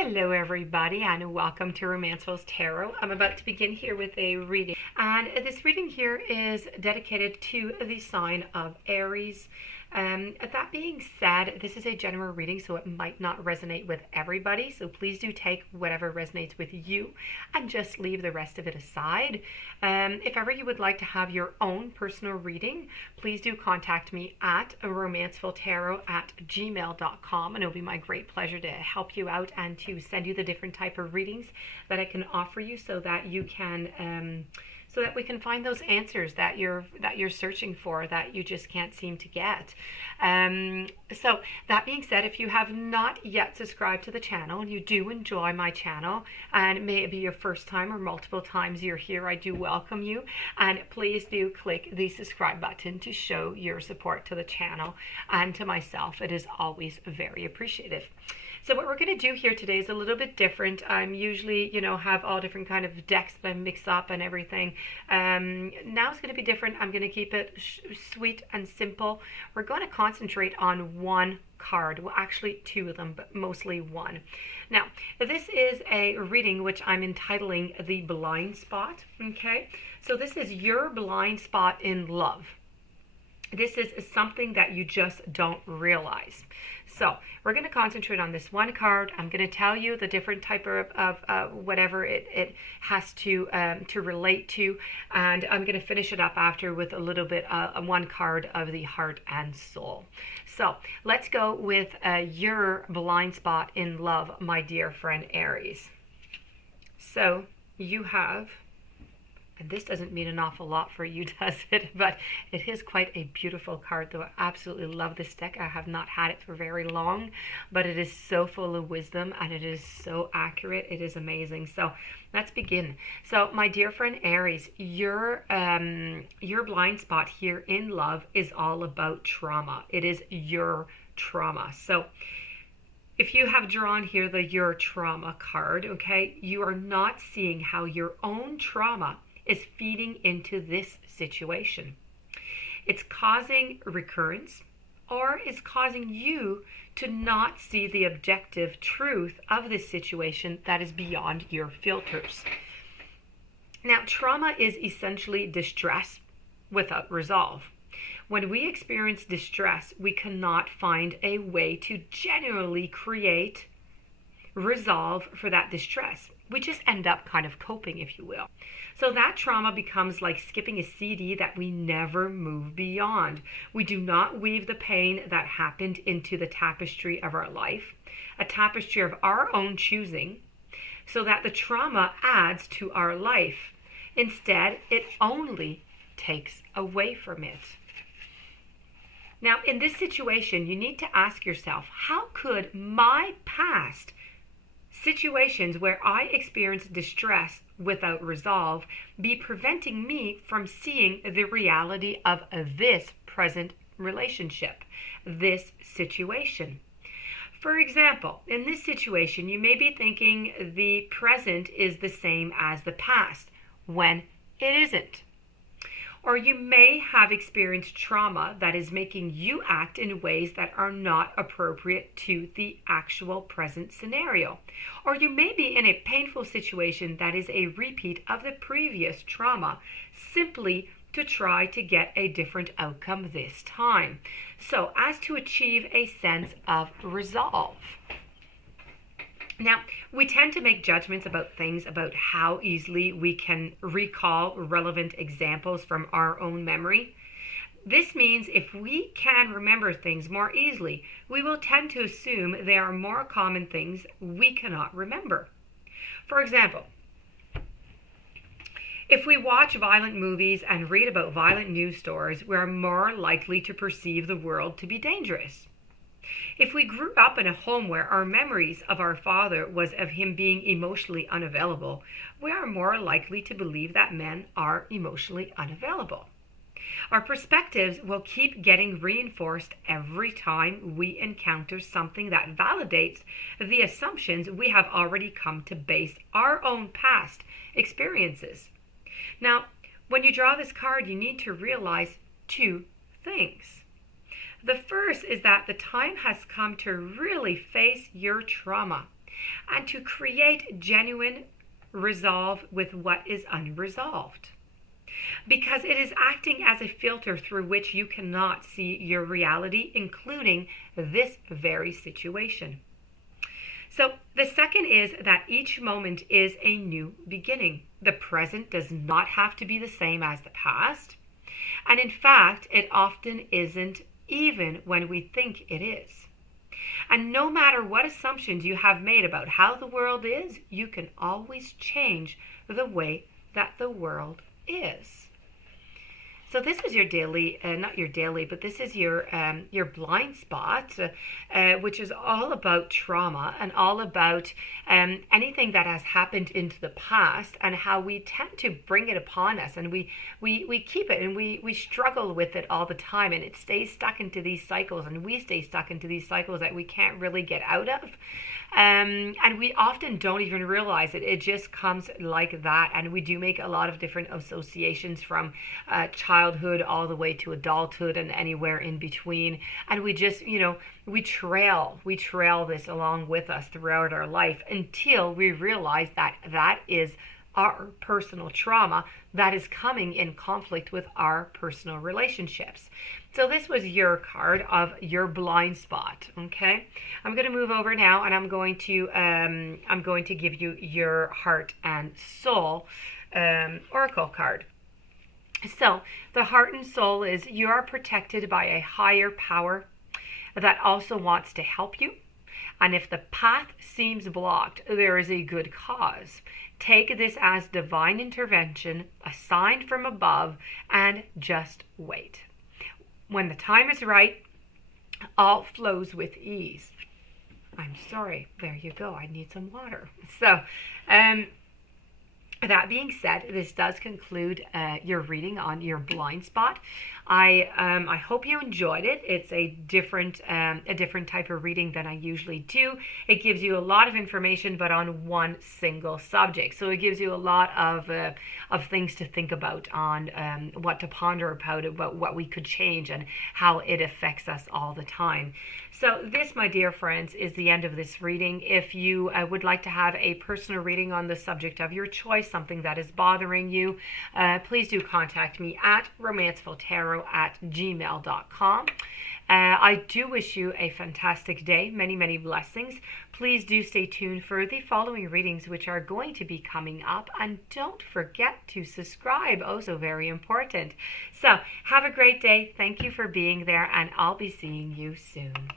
Hello everybody and welcome to Romancefull's Tarot. I'm about to begin here with a reading, and this reading here is dedicated to the sign of Aries. That being said, this is a general reading, so it might not resonate with everybody, so please do take whatever resonates with you and just leave the rest of it aside. If ever you would like to have your own personal reading, please do contact me at romancefulltarot@gmail.com, and it'll be my great pleasure to help you out and to send you the different type of readings that I can offer you so that you can so that we can find those answers that you're searching for, that you just can't seem to get. So that being said, if you have not yet subscribed to the channel and you do enjoy my channel, and may it be your first time or multiple times you're here, I do welcome you, and please do click the subscribe button to show your support to the channel and to myself. It is always very appreciative. So what we're going to do here today is a little bit different. I'm usually, have all different kind of decks that I mix up and everything. Now it's going to be different. I'm going to keep it sweet and simple. We're going to concentrate on one card. Well, actually two of them, but mostly one. Now, this is a reading which I'm entitling The Blind Spot. Okay, so this is your blind spot in love. This is something that you just don't realize. So we're going to concentrate on this one card. I'm going to tell you the different type of whatever it has to relate to, and I'm going to finish it up after with a little bit one card of the heart and soul. So let's go with your blind spot in love, my dear friend Aries. So you have, and this doesn't mean an awful lot for you, does it? But it is quite a beautiful card, though. I absolutely love this deck. I have not had it for very long, but it is so full of wisdom and it is so accurate. It is amazing. So let's begin. So my dear friend Aries, your blind spot here in love is all about trauma. It is your trauma. So if you have drawn here your trauma card, okay, you are not seeing how your own trauma is feeding into this situation. It's causing recurrence, or is causing you to not see the objective truth of this situation that is beyond your filters. Now, trauma is essentially distress without resolve. When we experience distress, we cannot find a way to genuinely create resolve for that distress. We just end up kind of coping, if you will. So that trauma becomes like skipping a CD that we never move beyond. We do not weave the pain that happened into the tapestry of our life, a tapestry of our own choosing, so that the trauma adds to our life. Instead, it only takes away from it. Now, in this situation, you need to ask yourself, how could my past situations where I experienced distress without resolve be preventing me from seeing the reality of this present relationship, this situation? For example, in this situation, you may be thinking the present is the same as the past, when it isn't. Or you may have experienced trauma that is making you act in ways that are not appropriate to the actual present scenario. Or you may be in a painful situation that is a repeat of the previous trauma, simply to try to get a different outcome this time, so as to achieve a sense of resolve. Now, we tend to make judgments about things, about how easily we can recall relevant examples from our own memory. This means if we can remember things more easily, we will tend to assume they are more common things we cannot remember. For example, if we watch violent movies and read about violent news stories, we are more likely to perceive the world to be dangerous. If we grew up in a home where our memories of our father was of him being emotionally unavailable, we are more likely to believe that men are emotionally unavailable. Our perspectives will keep getting reinforced every time we encounter something that validates the assumptions we have already come to base our own past experiences. Now, when you draw this card, you need to realize two things. The first is that the time has come to really face your trauma and to create genuine resolve with what is unresolved. Because it is acting as a filter through which you cannot see your reality, including this very situation. So the second is that each moment is a new beginning. The present does not have to be the same as the past. And in fact, it often isn't, even when we think it is. And no matter what assumptions you have made about how the world is, you can always change the way that the world is. So this is your daily, not your daily, but this is your blind spot, which is all about trauma and all about anything that has happened into the past and how we tend to bring it upon us, and we keep it and we struggle with it all the time, and it stays stuck into these cycles, and we stay stuck into these cycles that we can't really get out of. And we often don't even realize it. It just comes like that. And we do make a lot of different associations from childhood all the way to adulthood and anywhere in between. And we just, we trail this along with us throughout our life until we realize that that is our personal trauma that is coming in conflict with our personal relationships. So this was your card of your blind spot. Okay, I'm going to move over now, and I'm going to give you your heart and soul oracle card. So the heart and soul is you are protected by a higher power that also wants to help you. And if the path seems blocked, there is a good cause. Take this as divine intervention, a sign from above, and just wait. When the time is right, all flows with ease. I'm sorry. There you go. I need some water. So, that being said, this does conclude your reading on your blind spot. I hope you enjoyed it. It's a different type of reading than I usually do. It gives you a lot of information, but on one single subject. So it gives you a lot of things to think about on what to ponder about what we could change and how it affects us all the time. So this, my dear friends, is the end of this reading. If you would like to have a personal reading on the subject of your choice, something that is bothering you, please do contact me at romancefulltarot@gmail.com. I do wish you a fantastic day, many, many blessings. Please do stay tuned for the following readings, which are going to be coming up. And don't forget to subscribe, oh so very important. So have a great day. Thank you for being there, and I'll be seeing you soon.